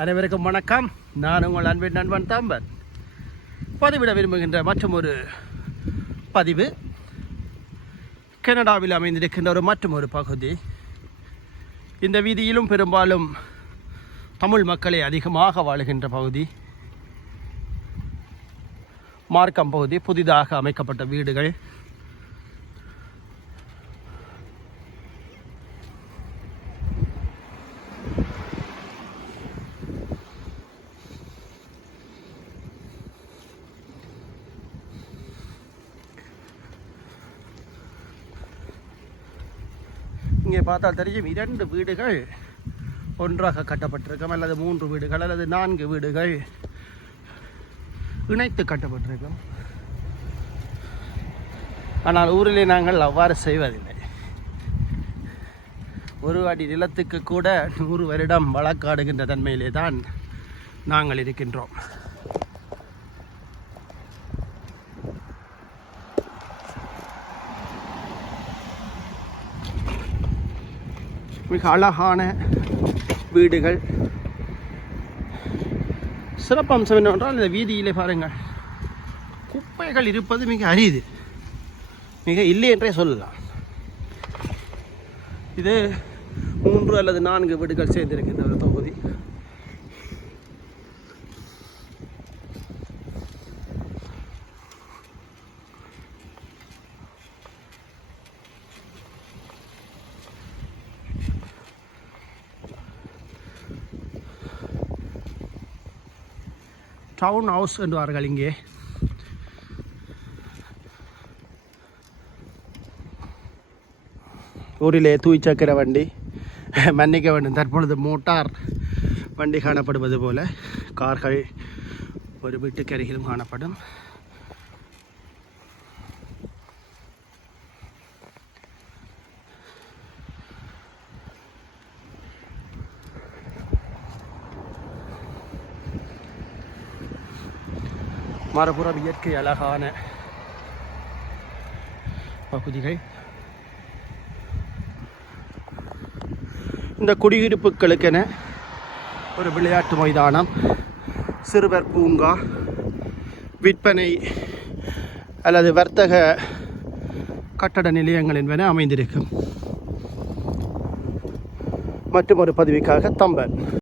அனைவருக்கும் வணக்கம். நான் உங்கள் அன்பின் நண்பன் தாம்பன் பதிவிட விரும்புகின்ற மற்றும் ஒரு பதிவு கனடாவில் அமைந்திருக்கின்ற ஒரு மற்றும் ஒரு பகுதி. இந்த வீதியிலும் பெரும்பாலும் தமிழ் மக்களே அதிகமாக வாழுகின்ற பகுதி. மார்க்கம் பகுதி புதிதாக அமைக்கப்பட்ட வீடுகள். இங்கே பார்த்தால் தெரியும் இரண்டு வீடுகள் ஒன்றாக கட்டப்பட்டிருக்கும் அல்லது மூன்று வீடுகள் அல்லது நான்கு வீடுகள் இணைத்து கட்டப்பட்டிருக்கும். ஆனால் ஊரிலே நாங்கள் அவ்வாறு செய்வதில்லை. ஒரு அடி நிலத்துக்கு கூட நூறு வருடம் வழக்காடுகின்ற தன்மையிலே தான் நாங்கள் இருக்கின்றோம். மிக அழகான வீடுகள். சிறப்பம்சம் என்னவென்றால் இந்த வீதியிலே பாருங்கள் குப்பைகள் இருப்பது மிக அரிது. மிக இல்லை என்றே சொல்லலாம். இது மூன்று அல்லது நான்கு வீடுகள் சேர்ந்திருக்கின்ற ஒரு தொகுதி டவுன் ஹவுஸ் என்றுவார்கள் இங்கே. ஊரிலே தூய்ச்சக்கர வண்டி மன்னிக்க வேண்டும். தற்பொழுது மோட்டார் வண்டி காணப்படுவது போல கார்கள் ஒரு வீட்டுக்கு அருகிலும் காணப்படும். மறுபுறம் இயற்கை அழகான பகுதிகள். இந்த குடியிருப்புகளுக்கென ஒரு விளையாட்டு மைதானம் சிறுவர் பூங்கா விற்பனை அல்லது வர்த்தக கட்டட நிலையங்கள் என்பன அமைந்திருக்கும். மற்றும் ஒரு பதிவுக்காக தம்பன்.